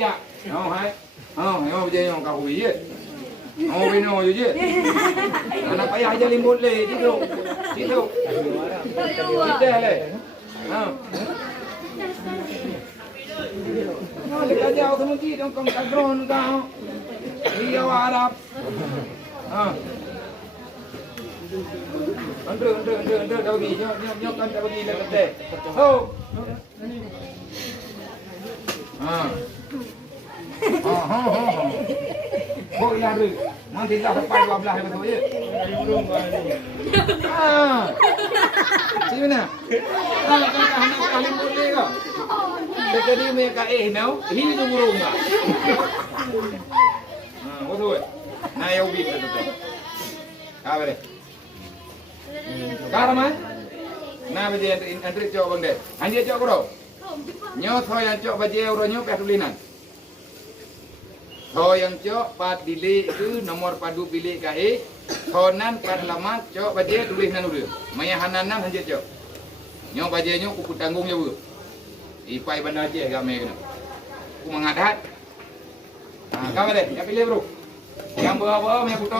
dạ không hay không bây giờ cậu bị gì không bên nào gì nó phải ai cho lên một lề chứ đâu chứ đây này nó để jauh tu mungkin dong kau kadron kau dia Arab Under dah bagi nyok kan dah bagi dekat teh Kok ya tu, nanti dah sampai 12 yang betul je. Sini mana? Kan kali boleh ke? Dekat dia mereka now, ini tu burung ah. Betul. Nah, ya ubi tu teh. Apa deh? Karaman? Nah, baju antri cok bang deh. Anjir cok bro. Nyot ho yang cok baju euro nyok petulinan. Ho yang cok pat bilik itu nomor padu bilik KE. Honan pat lamat cok baju tulisan dulu. Maya hananan anjir cok. Nyok baju nyok kuku tanggung je bu. Ipai bandar je kami kena. Ku mengadat. Kami deh, yang pilih bro. Yang bawa yang putar.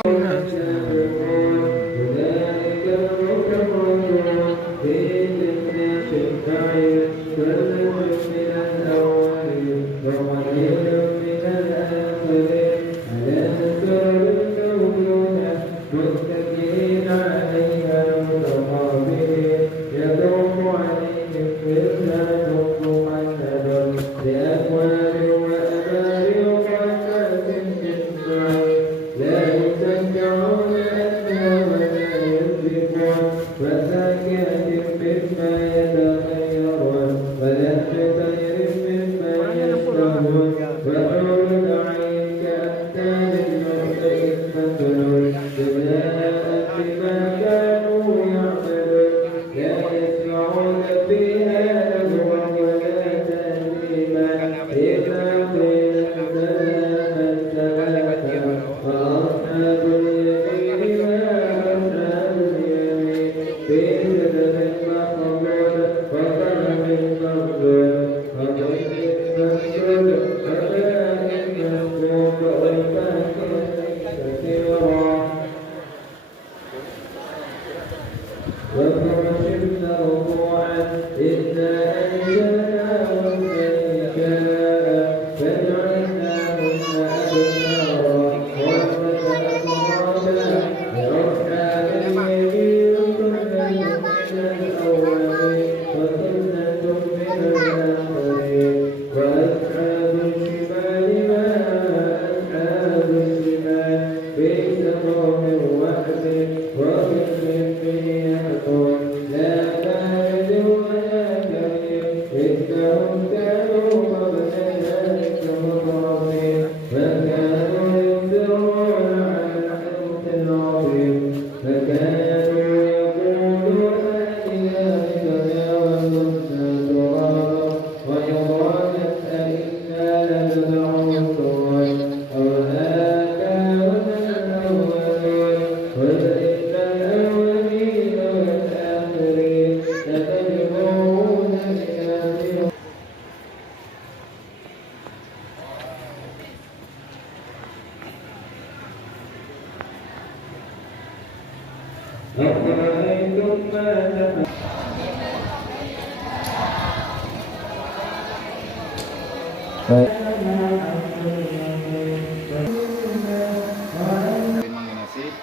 Terima kasih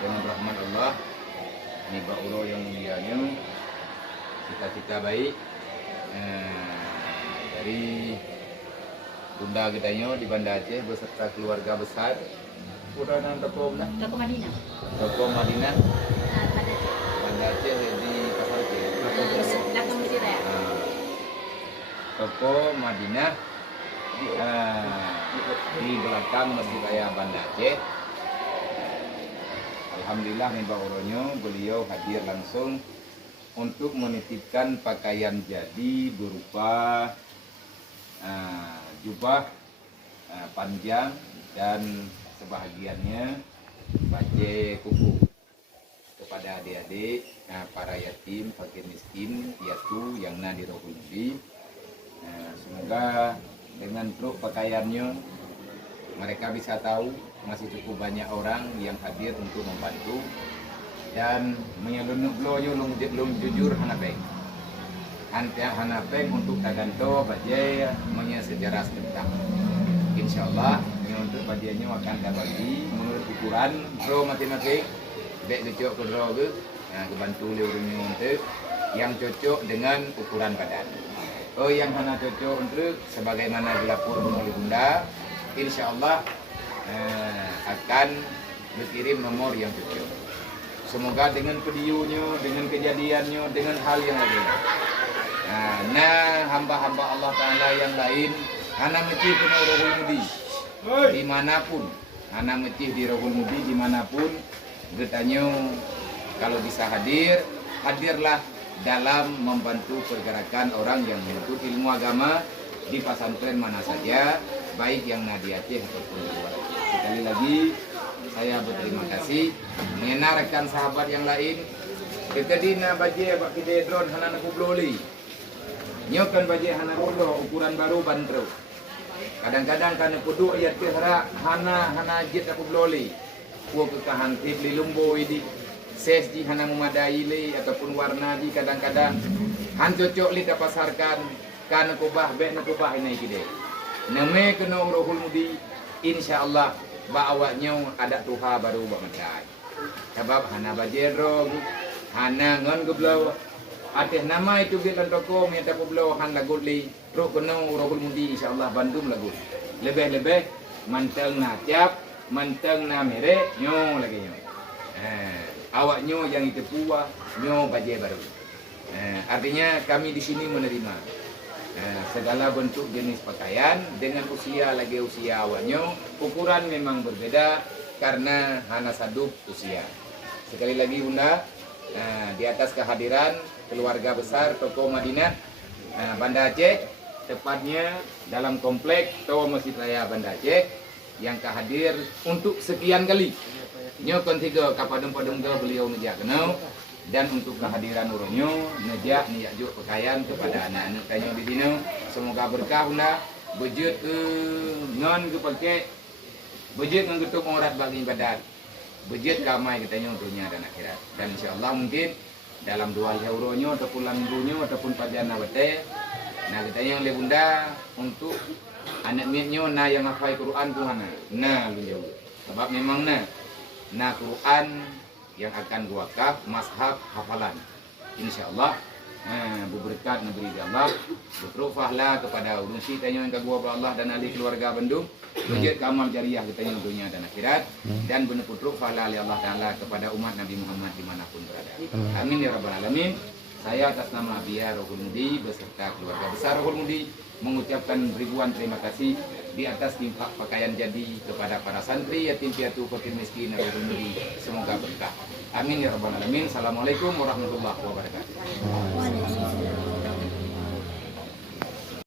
dengan rahmat Allah ini Pak Uro yang mulianya cita-cita baik dari bunda kitanya di Banda Aceh beserta keluarga besar Puranan Toko Madinah Banda Aceh di Pasar Aceh Toko Madinah di belakang Masjid Raya Banda Aceh. Alhamdulillah nih Pak Uronyo, beliau hadir langsung untuk menitipkan pakaian jadi berupa jubah panjang dan sebahagiannya baju kuku kepada adik-adik para yatim, fakir miskin, piatu yang di Rohul Nabi Semoga dengan truk pakaiannya mereka bisa tahu masih cukup banyak orang yang hadir untuk membantu dan menyelunuployo lung jujur hanapeng. Hanapeng untuk taganto bajai sejarah tentang. Insyaallah untuk bajiannya akan dibagi menurut ukuran pro matematik dek lecok ke draw ke kebantu leurnya untuk yang cocok dengan ukuran badan. Yang hana cocok untuk sebagaimana dilaporkan oleh Bunda, insyaallah akan berkirim nomor yang cocok. Semoga dengan videonya, dengan kejadiannya, dengan hal yang lain. Hamba-hamba Allah Ta'ala yang lain, hana mesti kena Rohul Mudi dimanapun, hana mesti di Rohul Mudi dimanapun, bertanya kalau bisa hadir, hadirlah dalam membantu pergerakan orang yang menuntut ilmu agama di pesantren mana saja, baik yang di Aceh ataupun di luar Aceh. Sekali lagi saya berterima kasih mengenarkan sahabat yang lain. Kekedina baje bak kide drone hana nak bloli. Nyokan baje hana kulo ukuran baru bandro. Kadang-kadang kana kudu ayat kehara hana jit aku bloli. Kuo kekahan tip li lumbo idi. Ses di hana memadai li ataupun warna di kadang-kadang han cocok li pasarkan kana kubah be nak kubah ini kide. Neme kena Rohul Mudi insyaallah ba awaknya ada tuha baru ba macai. Sebab hana baje drone hana ngon geblau ateh nama itu bilan toko minta poblau han laguli ro kono Rohul Mudi insyaallah Bandung lagu lebih-lebih manteng na tiap manteng na mere nyo lagi nyo awaknya yang itu puah nyo baje baru artinya kami di sini menerima segala bentuk jenis pakaian dengan usia lagi usia awaknya ukuran memang berbeda karena hana sadup usia. Sekali lagi Bunda, di atas kehadiran keluarga besar Toko Madinah Banda Aceh, tepatnya dalam komplek Toa Masjid Raya Banda Aceh yang kehadir untuk sekian kali. Nyokon tiga kapadung-padung beliau ngejak kenal dan untuk kehadiran uronyo ngejak niajuk pakaian kepada anak-anak kanyo di sini. Semoga berkah Bunda, bejut ngon ke pakai bejut ngegetuk orang bagi ibadat. Bejut kamai katanya untuknya dan akhirat. Dan insyaallah mungkin dalam 2 euronya ataupun lambunya ataupun pajana bete. Nah katanya oleh Bunda untuk anak miatnya yang hafal Quran Tuhan. Lu jauh. Sebab memang Quran yang akan wakaf mazhab hafalan. Insyaallah berberkat negeri Allah, berufahlah kepada urusi tanya yang kagua Allah dan ahli keluarga Bandung, wujud kamal jariah kita dunia dan akhirat, dan benar berufahlah oleh Allah Taala kepada umat Nabi Muhammad dimanapun berada. Amin ya rabbal alamin. Saya atas nama Abia Rohul Mudi beserta keluarga besar Rohul Mudi mengucapkan ribuan terima kasih di atas infak pakaian jadi kepada para santri, yatim piatu, fakir miskin, Rohul Mudi. Semoga berkah. Amin ya rabbal alamin. Assalamualaikum warahmatullahi wabarakatuh.